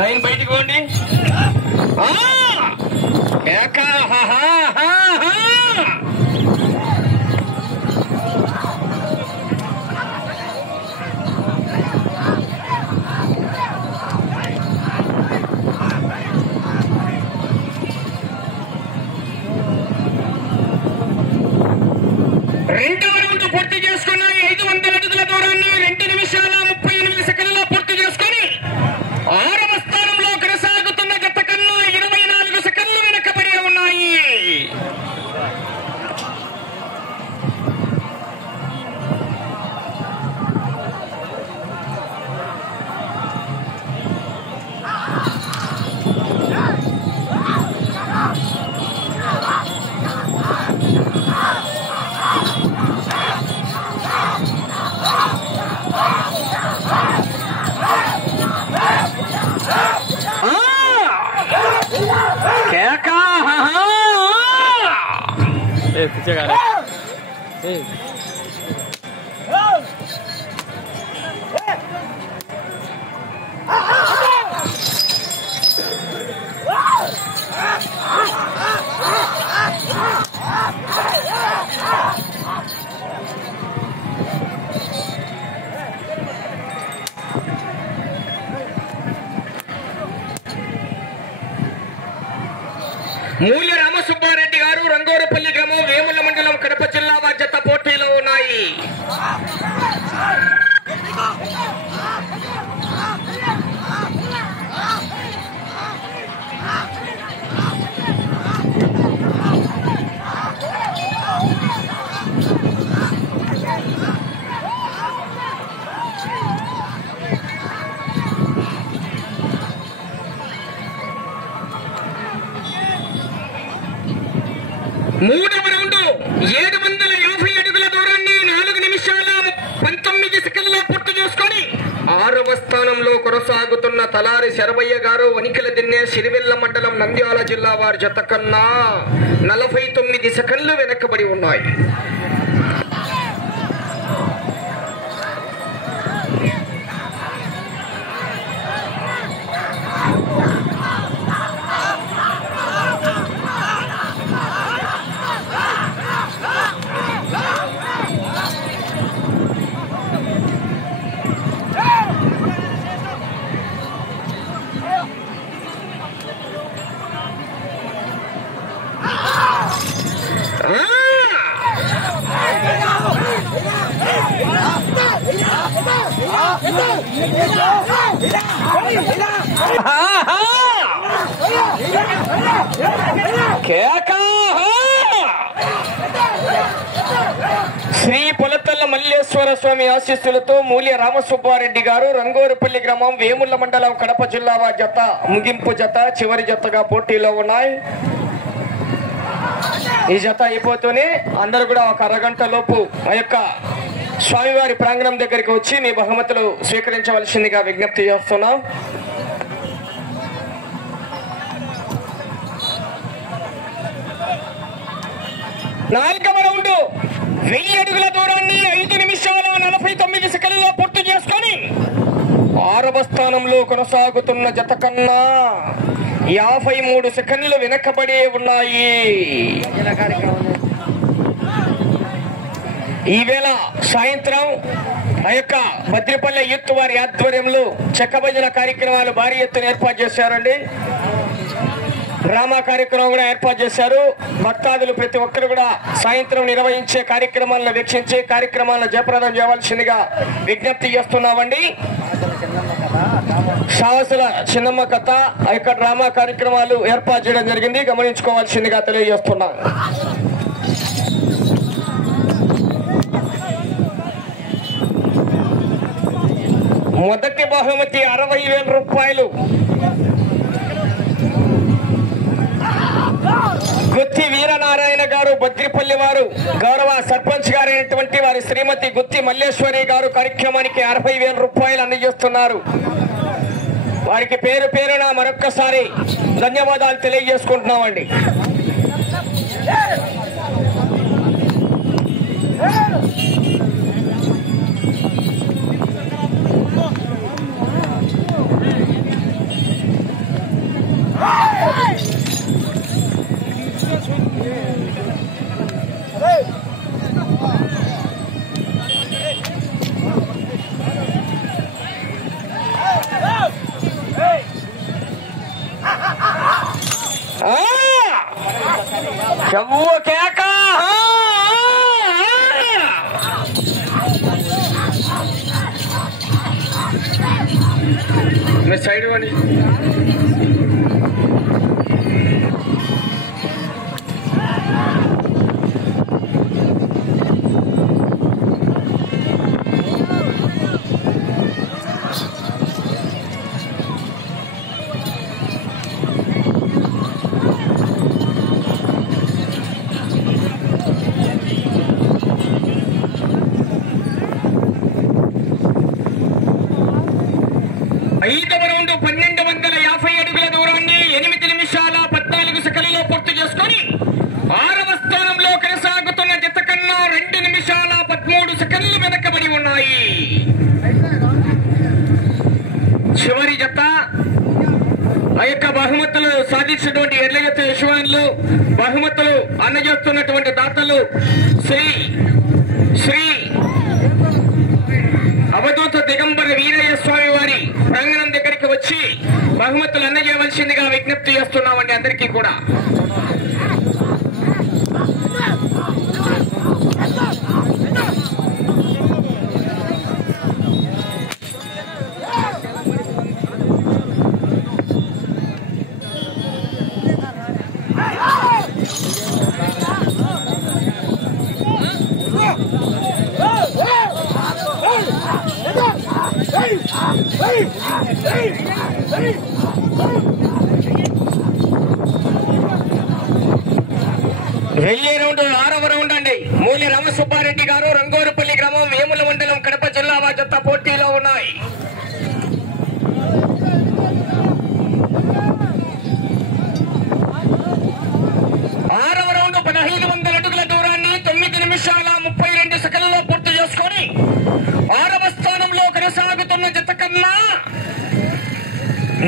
Line బయటికి పోండి. రెండవ రౌండ్ పూర్తి చేసుకున్నాయి. 500 అడుగుల దూరాన్ని 2 నిమిషాల 38 సెకండ్లలో పూర్తి చేసుకుని 6వ స్థానంలో కొనసాగుతున్న జత కన్నా 24 సెకండ్లు వెనకబడి ఉన్నాయి. మూల్య రామసుబ్బారెడ్డి గారు రంగోరపల్లి గ్రామం వేముల మండలం కడప జిల్లా వారి జత పోటీలో ఉన్నాయి. మూడవ రౌండ్ 750 అడుగుల దూరాన్ని 4 నిమిషాల 19 సెకండ్లలో పూర్తి చేసుకొని 6వ స్థానంలో కొనసాగుతున్న తలారి శరవయ్య గారు వనికల దిన్నె సిరివెల్ల మండలం నంద్యాల జిల్లా వారి జత కన్నా 49 సెకండ్లు వెనకబడి ఉన్నాయి. శ్రీ పొలతల్ల మల్లేశ్వర స్వామి ఆశీస్సులతో మూల్య రామసుబ్బారెడ్డి గారు రంగోరపల్లి గ్రామం వేముల మండలం కడప జిల్లా జత ముగింపు జత చివరి జతగా పోటీలో ఉన్నాయి. ఈ జత అయిపోతూనే అందరూ కూడా ఒక అరగంట లోపు ఆ యొక్క స్వామివారి ప్రాంగణం దగ్గరికి వచ్చి మీ బహుమతులు స్వీకరించవలసిందిగా విజ్ఞప్తి చేస్తున్నాం. నాలుగవ రౌండ్ 1000 అడుగుల దూరాన్ని 5 నిమిషాల 49 సెకండ్లలో పూర్తి చేసుకొని 6వ స్థానంలో కొనసాగుతున్న జత కన్నా 53 సెకండ్లు వెనకబడి ఉన్నాయి. ఈవేళ సాయంత్రం ఆ యొక్క భద్రపల్లె యూత్ వారి ఆధ్వర్యంలో చెక్క భజన కార్యక్రమాలు భారీ ఎత్తున ఏర్పాటు చేశారండి. డ్రామా కార్యక్రమం కూడా ఏర్పాటు చేశారు. భక్తాదులు ప్రతి ఒక్కరు కూడా సాయంత్రం నిర్వహించే కార్యక్రమాలను వీక్షించి కార్యక్రమాలను జయప్రదం చేయవలసిందిగా విజ్ఞప్తి చేస్తున్నామండి. సాహసుల చిన్నమ్మ కథ ఆ యొక్క డ్రామా కార్యక్రమాలు ఏర్పాటు చేయడం జరిగింది, గమనించుకోవాల్సిందిగా తెలియజేస్తున్నాం. మొదటి బహుమతి 60,000 రూపాయలు. గుత్తి వీరనారాయణ గారు బద్రిపల్లి వారు గౌరవ సర్పంచ్ గారైనటువంటి వారి శ్రీమతి గుత్తి మల్లేశ్వరి గారు కార్యక్రమానికి 60,000 రూపాయలు అందజేస్తున్నారు. వారికి పేరు పేరున మరొక్కసారి ధన్యవాదాలు తెలియజేసుకుంటున్నామండి. చెవ్వు కేక సైడ్ అని ఐదవ రౌండ్ 1250 అడుగుల దూరాన్ని 8 నిమిషాల 14 సెకన్లలో పూర్తి చేసుకొని 6వ స్థానంలో కొనసాగుతున్న జత కన్నా 2 నిమిషాల 13 సెకన్లు వెనకబడి ఉన్నాయి. చివరి జత ఆ యొక్క బహుమతులు సాధించినటువంటి ఎడ్ల జత యజమానులు, బహుమతులు అందజేస్తున్నటువంటి దాతలు శ్రీ అవధూత దిగంబర వీరయ్య స్వామి వారి ప్రాంగణం దగ్గరికి వచ్చి బహుమతులు అందజేయవలసిందిగా విజ్ఞప్తి చేస్తున్నామండి అందరికీ కూడా. వెళ్ళే రౌండ్ 6వ రౌండ్ అండి. మూలి రామసుబ్బారెడ్డి గారు, రంగోరుపల్లి గ్రామం, వేముల మండలం, కడప జిల్లా వారి జత పోటీలో ఉన్నాయి. ఆరవ రౌండ్ 1500 అడుగుల దూరాన్ని 9 నిమిషాల 32 సెకన్లలో పూర్తి చేసుకొని 6వ స్థానంలో కొనసాగుతున్న జత కన్నా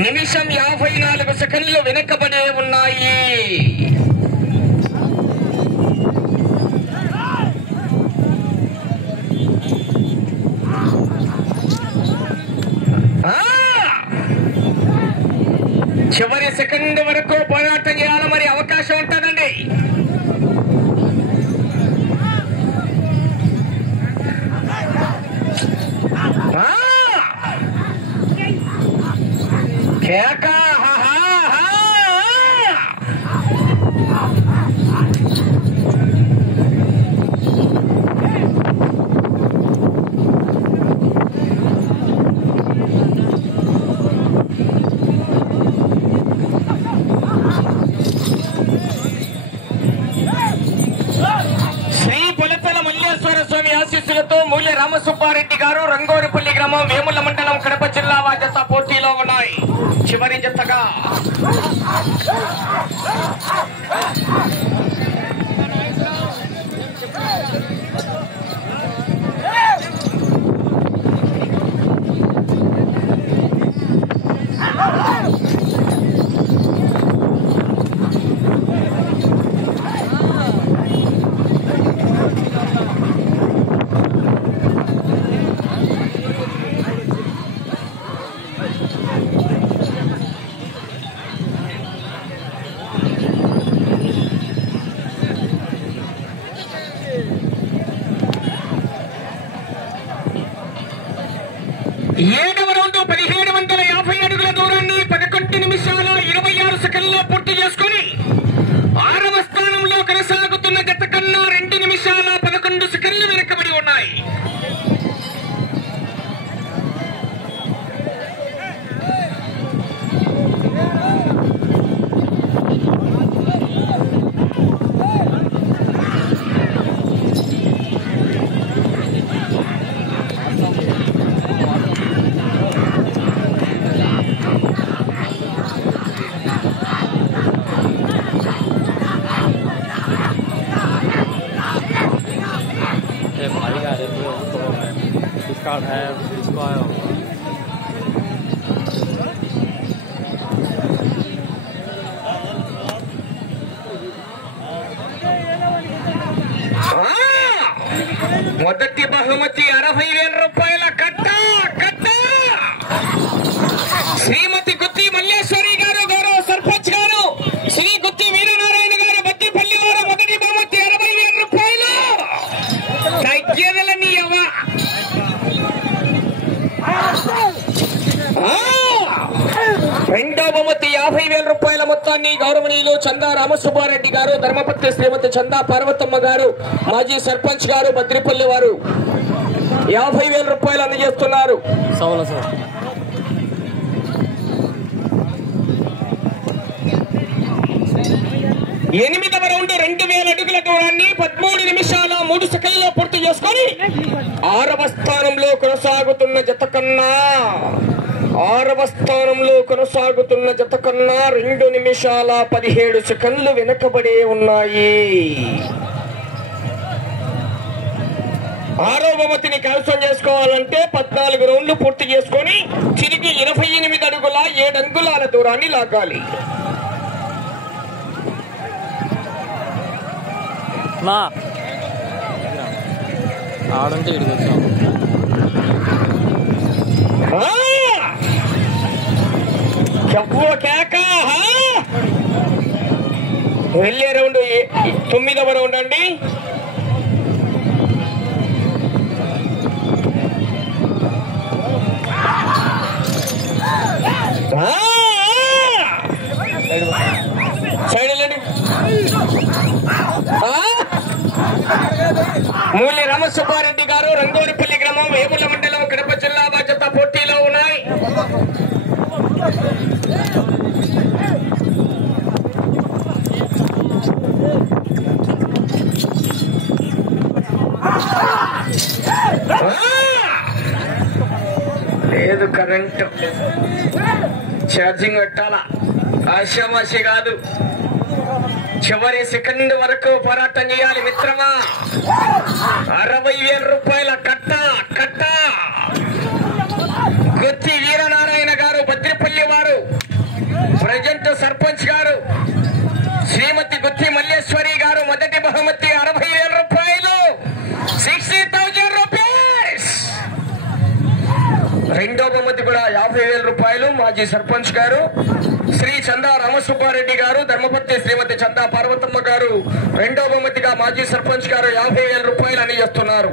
నిమిషం 54 సెకన్లు వెనకబడే ఉన్నాయి. చివరి సెకండ్ వరకు పోరాటం చేయాలి, మరి అవకాశం ఉంటుందండి. కేక మూల్య రామసుబ్బారెడ్డి గారు, రంగోరుపల్లి గ్రామం, వేముల మండలం, కడప జిల్లా వారి జత పోటీలో ఉన్నాయి. చివరి జతగా ఏడవ రౌండ్ 1750 అడుగుల దూరాన్ని 11 నిమిషాల 26 సెకన్లలో పూర్తి చేసుకుని 6వ స్థానంలో కొనసాగుతున్న జత కన్నా 2 నిమిషాల 11 సెకన్లు వెనకబడి ఉన్నాయి. है इसको आया होगा। మొదటి బహుమతి 60,000 రూపాయల కట్ట కట్ట శ్రీమతి గుత్తి మల్లేశ్వరి గారు, గౌరవ సర్పంచ్ గారు, శ్రీ గుత్తి వీరనారాయణ గారు, బద్దిపల్లి వారు మొదటి రెండో బహుమతి 50,000 రూపాయల మొత్తాన్ని గౌరవనీయులు చందా రామసుబ్బారెడ్డి గారు, ధర్మపత్ని శ్రీమతి చందా పార్వతమ్మ గారు, మాజీ సర్పంచ్ గారు బద్రిపల్లి వారు 50,000 రూపాయలు అందజేస్తున్నారు. ఎనిమిదవ రౌండ్ 2000 అడుగుల దూరాన్ని 13 నిమిషాల 3 సెకండ్లలో పూర్తి చేసుకొని 6వ స్థానంలో కొనసాగుతున్న జత కన్నా 2 నిమిషాల 17 సెకండ్లు వెనకబడే ఉన్నాయి. 6వ బహుమతిని కైవసం చేసుకోవాలంటే 14 రౌండ్లు పూర్తి చేసుకొని తిరిగి 28 అడుగుల 7 అంగుళాల దూరాన్ని లాగాలి. ఆడంటే ఇడికి వచ్చాం. వెళ్ళే రౌండ్ 9వ రౌండ్ అండి. సైడ్ వెళ్ళండి. మూల్య రామసుబ్బారెడ్డి గారు, రంగోడిపల్లి గ్రామం, వేముల మండలం, కడప జిల్లా బాధ్యత పోటీలో ఉన్నాయి. లేదు కరెంట్ ఛార్జింగ్ పెట్టాలా, ఆశామాషి కాదు. చివరి సెకండ్ వరకు పోరాటం చేయాలి మిత్రమా. 60,000 రూపాయల కట్ట గుత్తి వీరనారాయణ గారు బద్రిపల్లి వారు, ప్రజెంట్ సర్పంచ్ గారు శ్రీమతి గుత్తి మల్లేశ్వరి గారు. మొదటి బహుమతి 60,000 రూపాయలు, 60,000 రూపీస్. రెండో బహుమతి కూడా 50,000 రూపాయలు. మాజీ సర్పంచ్ గారు శ్రీ చందా రామసుబ్బారెడ్డి గారు, ధర్మపత్ని శ్రీమతి చందా పార్వతమ్మ గారు. రెండో బహుమతిగా మాజీ సర్పంచ్ గారు 50,000 రూపాయలు అందజేస్తున్నారు.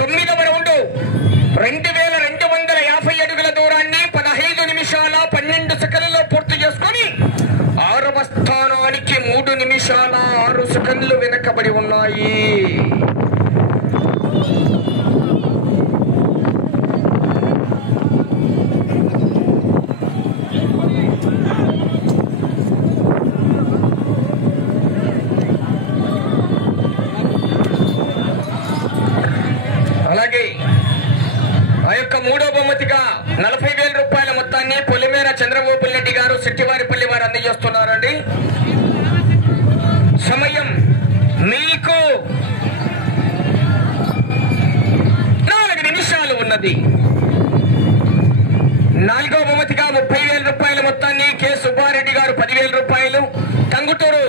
9వ రౌండ్ 2,250 అడుగుల దూరాన్ని 15 నిమిషాల 12 సెకండ్లలో పూర్తి చేసుకొని 6వ స్థానానికి 3 నిమిషాల 6 సెకండ్లు వెనకబడి ఉన్నాయి. అలాగే ఆ యొక్క మూడో బహుమతిగా 40,000 రూపాయల మొత్తాన్ని పొలిమేర చంద్రగోపాల్ రెడ్డి గారు, సిట్టివారిపల్లి వారు అందజేస్తున్నారండి. సమయం మీకు 4 నిమిషాలు ఉన్నది. 4వ బహుమతిగా 30,000 రూపాయల మొత్తాన్ని కె సుబ్బారెడ్డి గారు 10,000 రూపాయలు, టంగుటూరు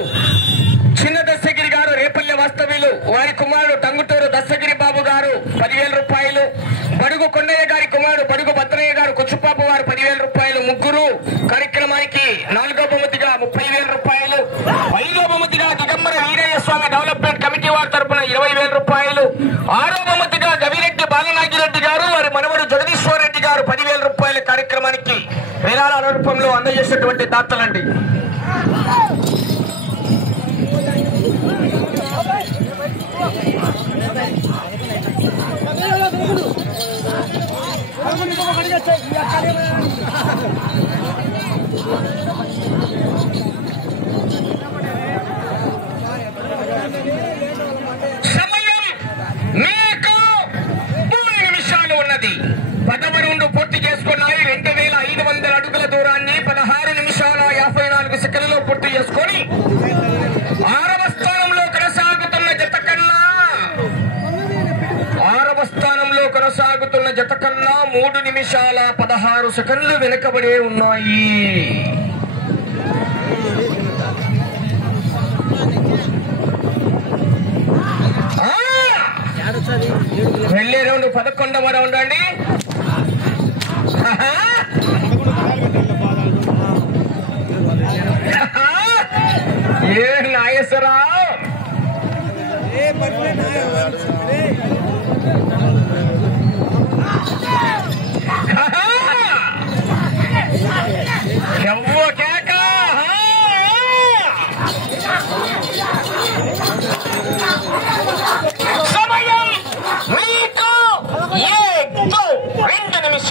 చిన్న దస్తగిరి గారు, రేపల్లె వాస్తవ్యులు వారి కుమారుడు టంగుటూరు దస్తగిరి బాబు గారు 10,000 రూపాయలు, బడుగు కొండయ్య గారి కుమారుడు బడుగు భద్రయ్య గారు కుచ్చుపాపు వారు 10,000 రూపాయలు. ముగ్గురు కార్యక్రమానికి 4వ బహుమతిగా 30,000 రూపాయలు. 5వ బహుమతిగా దిగంబర వీరయ్య స్వామి డెవలప్మెంట్ కమిటీ వారి తరఫున 20,000 రూపాయలు. 6వ బహుమతిగా గవిరెడ్డి బాలనాగిరెడ్డి గారు, వారి మనవడు జగదీశ్వర్ రెడ్డి గారు 10,000 రూపాయల కార్యక్రమానికి విరాళాల రూపంలో అందజేసినటువంటి దాతలండి. సమయం మీకు 3 నిమిషాలు ఉన్నది. 10వ రౌండ్ పూర్తి చేసుకున్నాయి. 2,500 అడుగుల దూరాన్ని 16 నిమిషాల 54 సెకండ్లలో పూర్తి చేసుకొని 6వ స్థానంలో కొనసాగుతున్న జత కన్నా 3 నిమిషాల 16 సెకండ్లు వెనుకబడే ఉన్నాయి. వెళ్ళే రౌండ్ 11వ రౌండ్ అండి. ఏ నాగేశ్వరరావు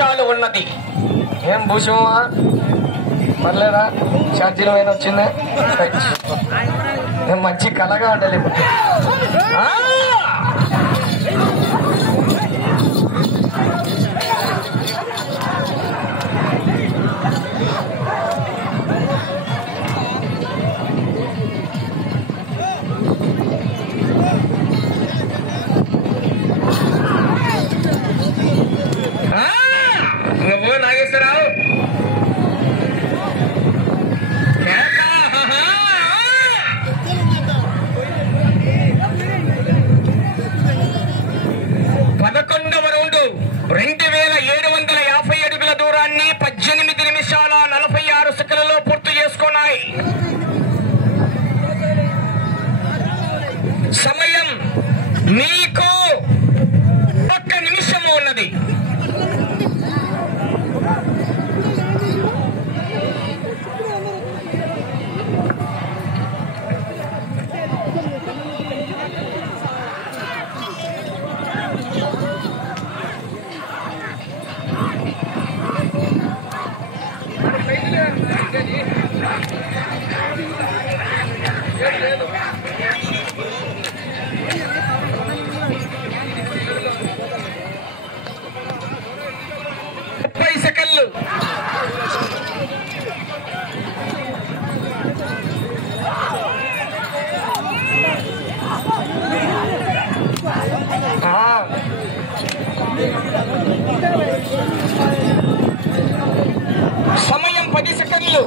నిమిషాలు ఉన్నది. ఏం భూషమా పర్లేదా? ఛార్జీలు అయినా వచ్చిందే. మంచి కళగా ఉండాలి. నువ్వు నాగేశ్వరరావు పదకొండవ రౌండు 2750 అడుగుల దూరాన్ని 18 నిమిషాల 46 సెకన్లలో పూర్తి చేసుకున్నాయి. సమయం మీకు 1 నిమిషము ఉన్నది. సెకన్లు సమయం 10 సెకన్లు.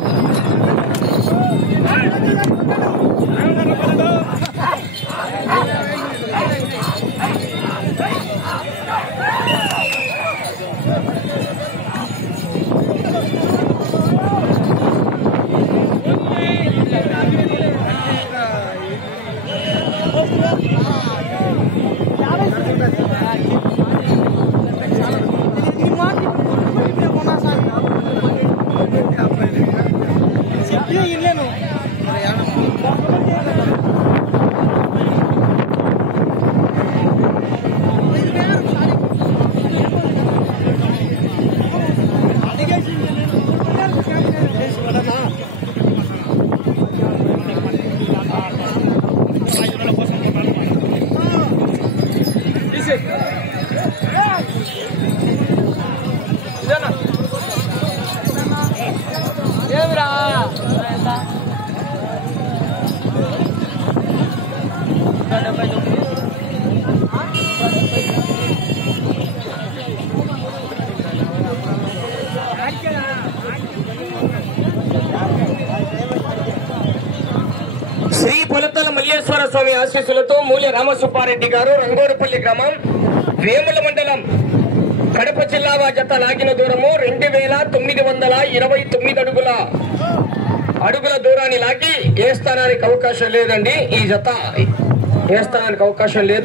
శ్రీ పొలతల మల్లేశ్వర స్వామి ఆశీస్సులతో మూల్య రామసుబ్బారెడ్డి గారు రంగోరుపల్లి గ్రామం వేముల మండలం కడప జిల్లా జత లాగిన దూరము 2929 అడుగుల దూరాన్ని లాగి ఏ స్థానానికి అవకాశం లేదండి. ఈ జత ఏ స్థానానికి అవకాశం లేదు.